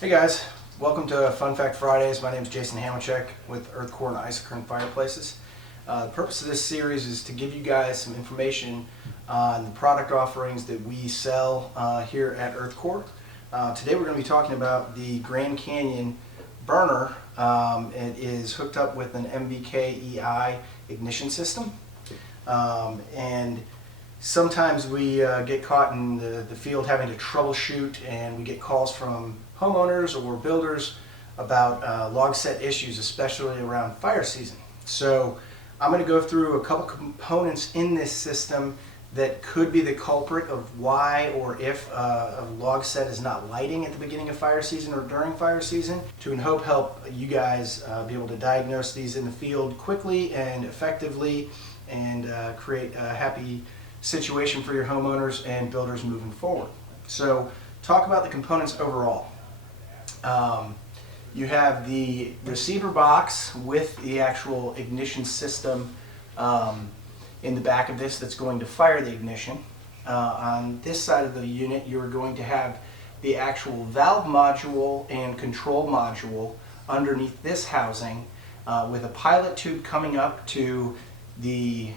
Hey guys, welcome to Fun Fact Fridays. My name is Jason Hamachek with Earthcore and Isokern Fireplaces. The purpose of this series is to give you guys some information on the product offerings that we sell here at Earthcore. Today we're going to be talking about the Grand Canyon burner. It is hooked up with an MBK-EI ignition system. And sometimes we get caught in the field having to troubleshoot, and we get calls from homeowners or builders about log set issues, especially around fire season. So I'm going to go through a couple components in this system that could be the culprit of why or if a log set is not lighting at the beginning of fire season or during fire season, to help you guys be able to diagnose these in the field quickly and effectively, and create a happy situation for your homeowners and builders moving forward. So talk about the components overall. You have the receiver box with the actual ignition system in the back of this that's going to fire the ignition. On this side of the unit, you're going to have the actual valve module and control module underneath this housing, with a pilot tube coming up to the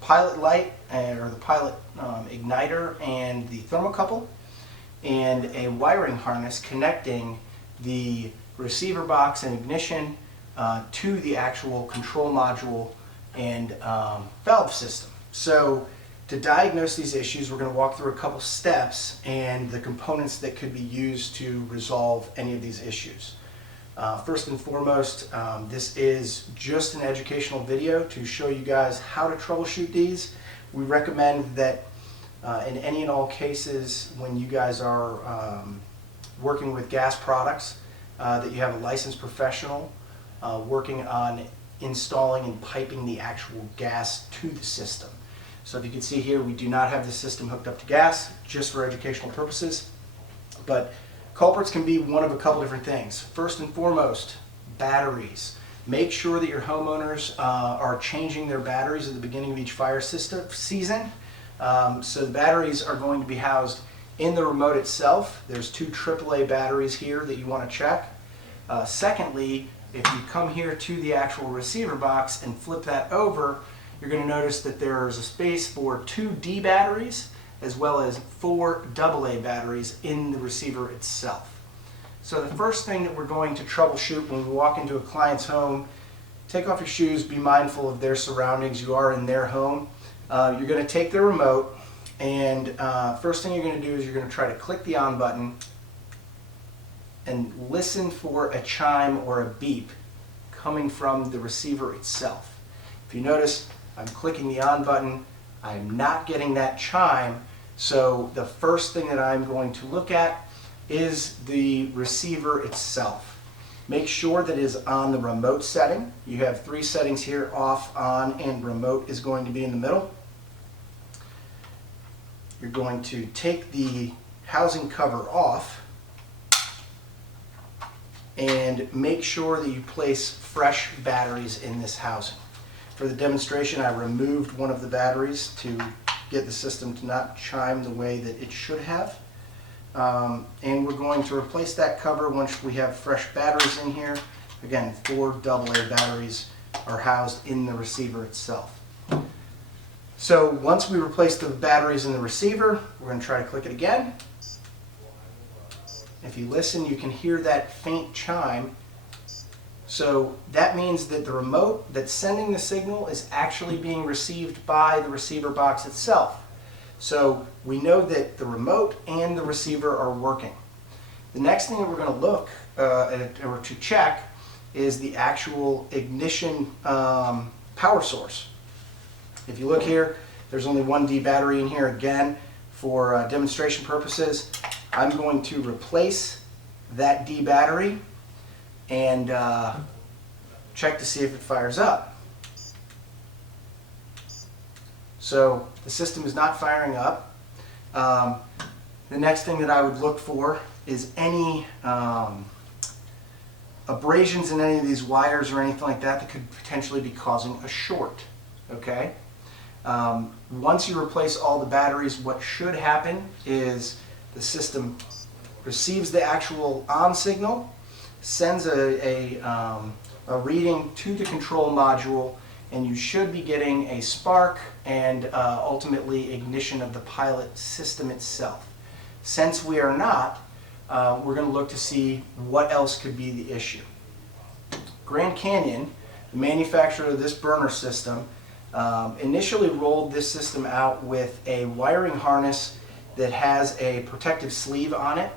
pilot light, or the pilot igniter, and the thermocouple, and a wiring harness connecting the receiver box and ignition to the actual control module and valve system. So to diagnose these issues, we're going to walk through a couple steps and the components that could be used to resolve any of these issues. First and foremost, this is just an educational video to show you guys how to troubleshoot these. We recommend that in any and all cases, when you guys are working with gas products, that you have a licensed professional working on installing and piping the actual gas to the system. So if you can see here, we do not have the system hooked up to gas, just for educational purposes. But culprits can be one of a couple different things. First and foremost, batteries. Make sure that your homeowners are changing their batteries at the beginning of each fire season. So the batteries are going to be housed in the remote itself. There's two AAA batteries here that you want to check. Secondly, if you come here to the actual receiver box and flip that over, you're going to notice that there's a space for 2 D batteries as well as 4 AA batteries in the receiver itself. So the first thing that we're going to troubleshoot when we walk into a client's home, take off your shoes, be mindful of their surroundings. You are in their home. You're going to take the remote, and first thing you're going to do is you're going to try to click the on button and listen for a chime or a beep coming from the receiver itself. If you notice, I'm clicking the on button, I'm not getting that chime, so the first thing that I'm going to look at is the receiver itself. Make sure that it is on the remote setting. You have 3 settings here: off, on, and remote is going to be in the middle. You're going to take the housing cover off and make sure that you place fresh batteries in this housing. For the demonstration, I removed one of the batteries to get the system to not chime the way that it should have. And we're going to replace that cover once we have fresh batteries in here. Again, 4 AA batteries are housed in the receiver itself. So once we replace the batteries in the receiver, we're going to try to click it again. If you listen, you can hear that faint chime. So that means that the remote that's sending the signal is actually being received by the receiver box itself. So we know that the remote and the receiver are working. The next thing that we're going to look or to check is the actual ignition power source. If you look here, there's only 1 D battery in here. Again, for demonstration purposes, I'm going to replace that D battery and check to see if it fires up. So the system is not firing up. The next thing that I would look for is any abrasions in any of these wires or anything like that that could potentially be causing a short. Okay? Once you replace all the batteries, what should happen is the system receives the actual on signal, sends a reading to the control module, and you should be getting a spark and ultimately ignition of the pilot system itself. Since we are not, we're going to look to see what else could be the issue. Grand Canyon, the manufacturer of this burner system, initially rolled this system out with a wiring harness that has a protective sleeve on it.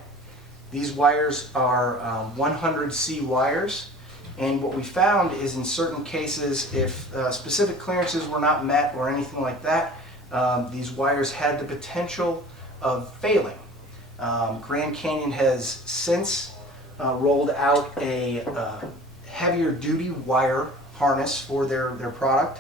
These wires are 100C wires, and what we found is in certain cases, if specific clearances were not met or anything like that, these wires had the potential of failing. Grand Canyon has since rolled out a heavier duty wire harness for their product,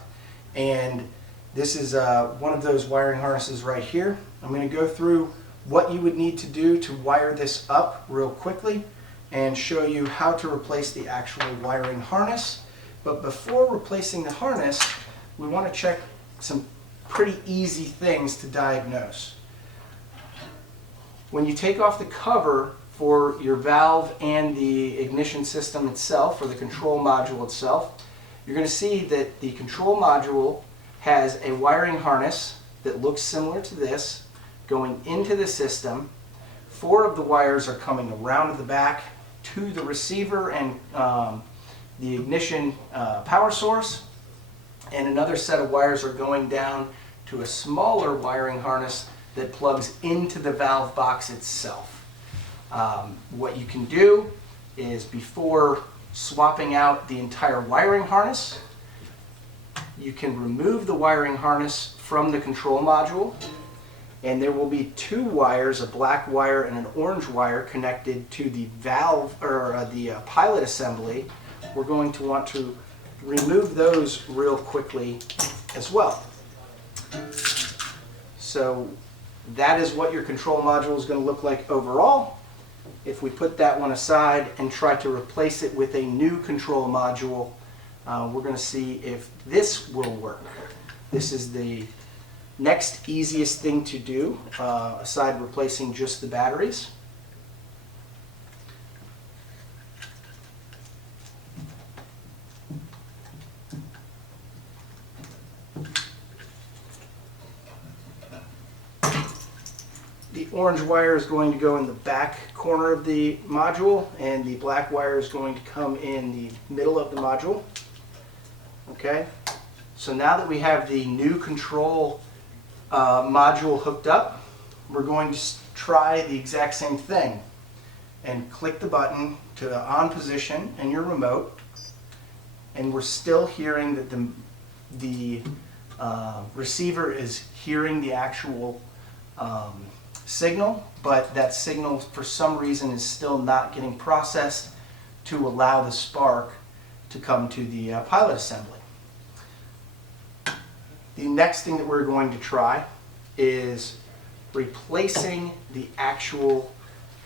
and this is one of those wiring harnesses right here. I'm going to go through what you would need to do to wire this up real quickly and show you how to replace the actual wiring harness. But before replacing the harness, we want to check some pretty easy things to diagnose. When you take off the cover for your valve and the ignition system itself, or the control module itself, you're going to see that the control module has a wiring harness that looks similar to this going into the system. 4 of the wires are coming around the back to the receiver and the ignition power source, and another set of wires are going down to a smaller wiring harness that plugs into the valve box itself. What you can do is, before swapping out the entire wiring harness, you can remove the wiring harness from the control module, and there will be 2 wires, a black wire and an orange wire, connected to the valve or the pilot assembly. We're going to want to remove those real quickly as well. So that is what your control module is going to look like overall. If we put that one aside and try to replace it with a new control module, we're going to see if this will work. This is the next easiest thing to do, aside replacing just the batteries. The orange wire is going to go in the back corner of the module, and the black wire is going to come in the middle of the module. Okay, so now that we have the new control module hooked up, we're going to try the exact same thing and click the button to the on position in your remote, and we're still hearing that the receiver is hearing the actual signal, but that signal for some reason is still not getting processed to allow the spark to come to the pilot assembly. The next thing that we're going to try is replacing the actual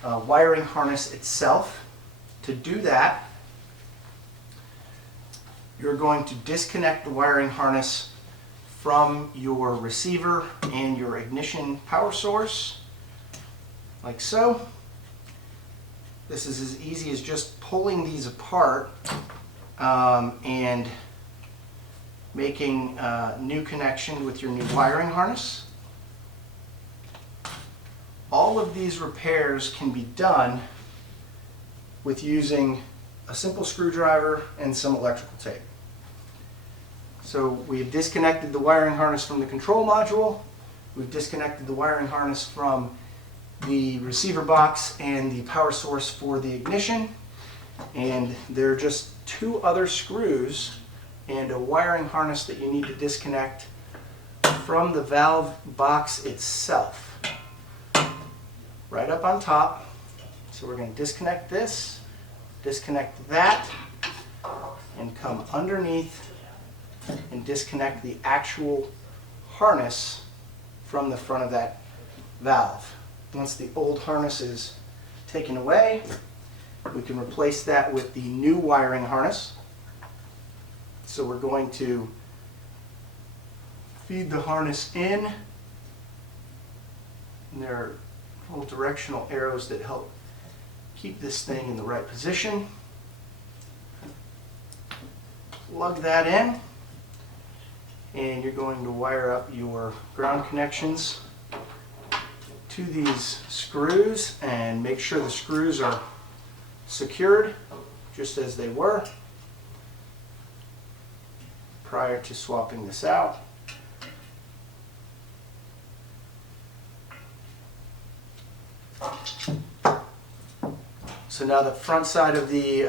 wiring harness itself. To do that, you're going to disconnect the wiring harness from your receiver and your ignition power source, like so. This is as easy as just pulling these apart and making a new connection with your new wiring harness. All of these repairs can be done with using a simple screwdriver and some electrical tape. So we've disconnected the wiring harness from the control module, we've disconnected the wiring harness from the receiver box and the power source for the ignition, and there are just 2 other screws and a wiring harness that you need to disconnect from the valve box itself. Right up on top. So we're going to disconnect this, disconnect that, and come underneath and disconnect the actual harness from the front of that valve. Once the old harness is taken away, we can replace that with the new wiring harness. So we're going to feed the harness in, and there are little directional arrows that help keep this thing in the right position. Plug that in, and you're going to wire up your ground connections to these screws and make sure the screws are secured just as they were prior to swapping this out. So now the front side of the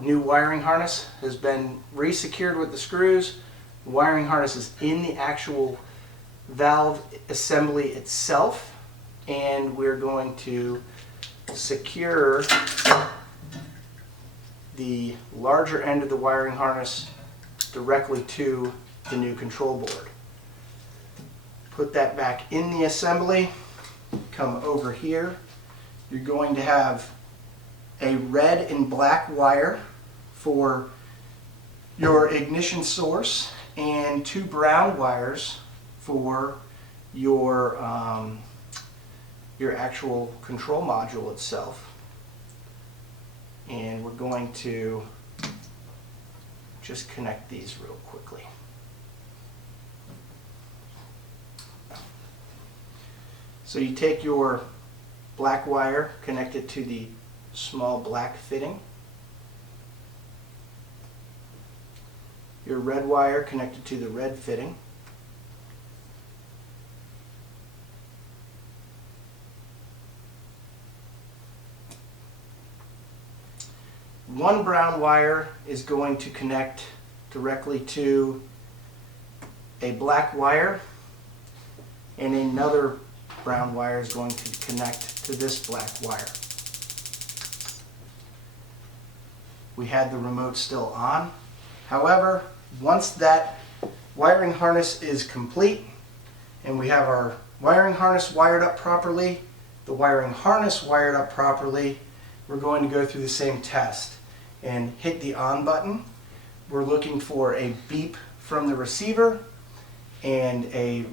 new wiring harness has been re-secured with the screws. The wiring harness is in the actual valve assembly itself, and we're going to secure the larger end of the wiring harness directly to the new control board. Put that back in the assembly. Come over here. You're going to have a red and black wire for your ignition source and 2 brown wires for your actual control module itself. And we're going to just connect these real quickly. So you take your black wire, connect it to the small black fitting. Your red wire connected to the red fitting. One brown wire is going to connect directly to a black wire, and another brown wire is going to connect to this black wire. We had the remote still on. However, once that wiring harness is complete and we have our wiring harness wired up properly, the wiring harness wired up properly, we're going to go through the same test and hit the on button. We're looking for a beep from the receiver and a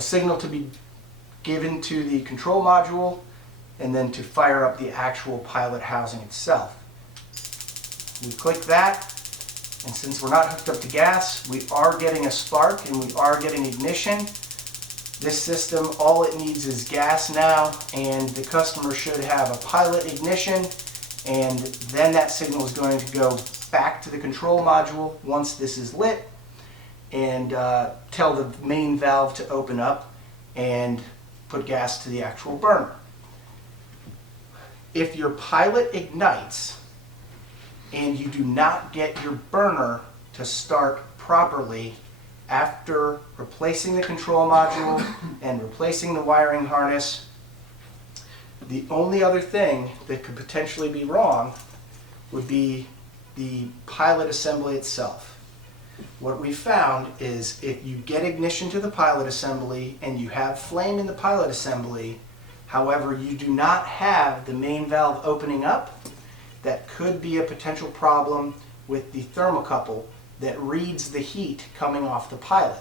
signal to be given to the control module, and then to fire up the actual pilot housing itself. We click that, and since we're not hooked up to gas, we are getting a spark and we are getting ignition. This system, all it needs is gas now, and the customer should have a pilot ignition, and then that signal is going to go back to the control module once this is lit, and tell the main valve to open up and put gas to the actual burner. If your pilot ignites and you do not get your burner to start properly after replacing the control module and replacing the wiring harness, the only other thing that could potentially be wrong would be the pilot assembly itself. What we found is if you get ignition to the pilot assembly and you have flame in the pilot assembly, however, you do not have the main valve opening up, that could be a potential problem with the thermocouple that reads the heat coming off the pilot.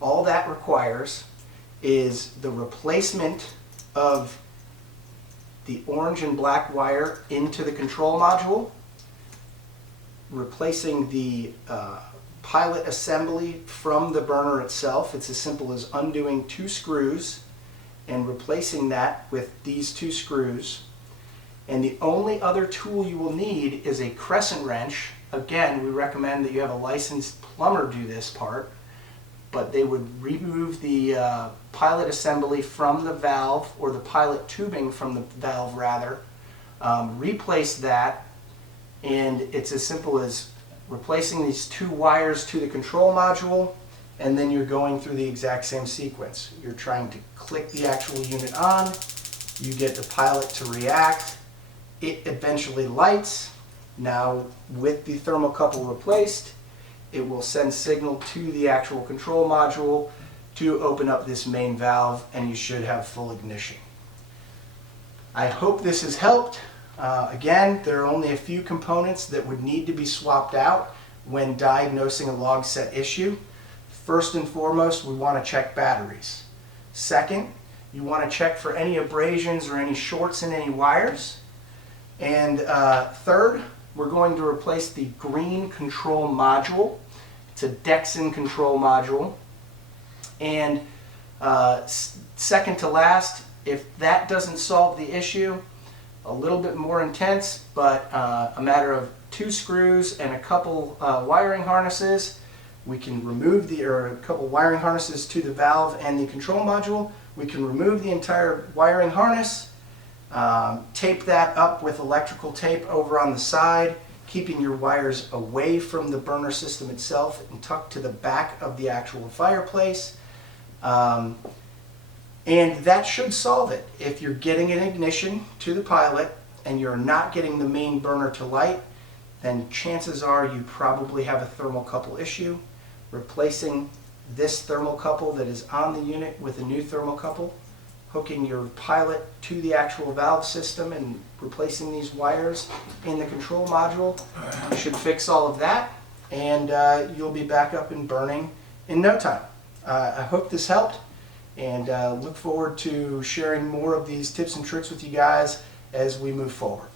All that requires is the replacement of the orange and black wire into the control module, replacing the pilot assembly from the burner itself. It's as simple as undoing 2 screws and replacing that with these 2 screws. And the only other tool you will need is a crescent wrench. Again, we recommend that you have a licensed plumber do this part, but they would remove the pilot assembly from the valve, or the pilot tubing from the valve rather, replace that, and it's as simple as replacing these 2 wires to the control module, and then you're going through the exact same sequence. You're trying to click the actual unit on, you get the pilot to react, it eventually lights. Now with the thermocouple replaced, it will send signal to the actual control module to open up this main valve, and you should have full ignition. I hope this has helped. Again, there are only a few components that would need to be swapped out when diagnosing a log set issue. First and foremost, we want to check batteries. Second, You want to check for any abrasions or any shorts in any wires. And third, we're going to replace the green control module. It's a Dexin control module. And second to last, if that doesn't solve the issue, a little bit more intense, but a matter of 2 screws and a couple wiring harnesses, we can remove a couple wiring harnesses to the valve and the control module. We can remove the entire wiring harness, tape that up with electrical tape over on the side, keeping your wires away from the burner system itself and tucked to the back of the actual fireplace. And that should solve it. If you're getting an ignition to the pilot and you're not getting the main burner to light, then chances are you probably have a thermocouple issue. Replacing this thermocouple that is on the unit with a new thermocouple, hooking your pilot to the actual valve system and replacing these wires in the control module should fix all of that, and you'll be back up and burning in no time. I hope this helped, and look forward to sharing more of these tips and tricks with you guys as we move forward.